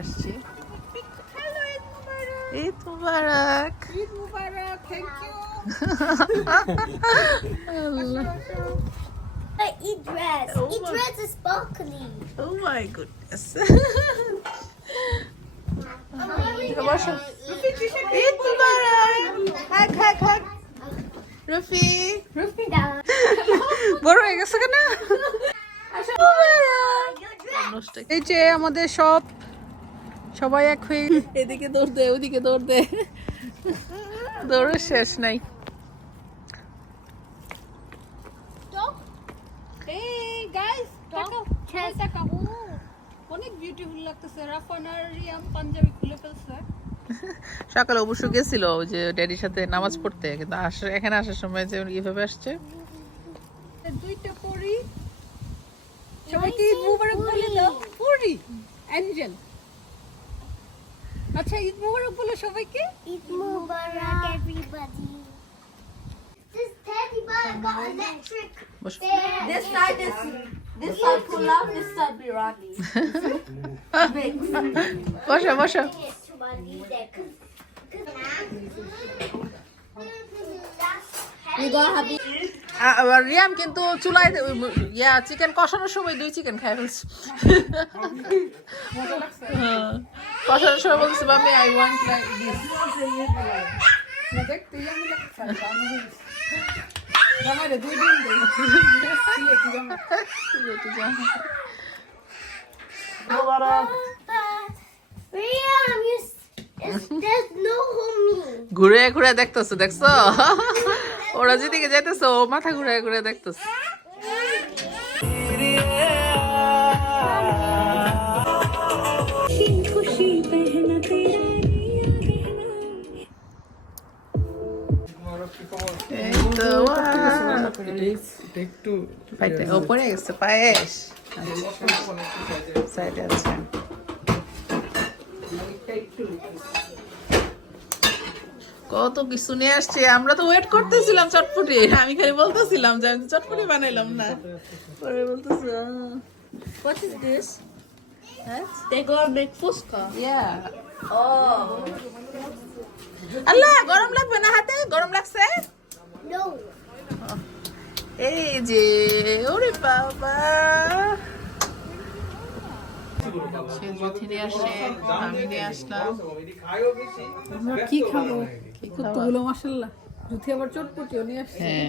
আসছি। বড় oh oh হয়ে গেছে কেন? এই যে আমাদের সব সবাই এক হয়ে এদিকে দৌড় দে ওদিকে দৌড় দে। দৌড়ের শেষ নাই। এই গাইস তাকাও অনেক বিউটিফুল লাগতেছে। পাঞ্জাবি খুলে ফেলছে। সকালে অবশ্য গেছিল যে ড্যাডির সাথে নামাজ পড়তে কিন্তু আসে এখানে আসার সময় যে এইভাবে আসছে। দুইটা পরি। সবাইকে মুবারক বলে দাও পরি অ্যাঞ্জেল আচ্ছা ঈদ মোবারক বলো সবাইকে। ঈদ মোবারক everybody this third ইবারক electric this side this this side full of this side B রাকি বসো বসো রিয়াম কিন্তু চুলাই ইয়া চিকেন কষানোর সময় দুই চিকেন খাই কষানোর সময় বলছে আই ওয়ান্ট লাইক দিস. ঘুরে ঘুরে দেখতেছো, দেখছ ওরা যেদিকে যাইতেছো, ও মাথা ঘুরে ঘুরে দেখতেছে এই তো, গেছে পায়েস সাইডে আছে কত কিছু নিয়ে আসছে আমরা তো ওয়েট করতেছিলাম চটপটি আমি খালি বলতেছিলাম যে আমি চটপটি বানাইলাম না পরে বলতেছি What is this? They're gonna make fuska. Oh. আল্লাহ গরম লাগবে না হাতে? গরম লাগছে? এই যে ওরে বাবা। নিয়ে আসছে আমি নিয়ে আসলাম। আমরা কি খাব? কতগুলো মাসাল্লাহ জুথি আবার চটপটিও নিয়ে আসছে। হ্যাঁ।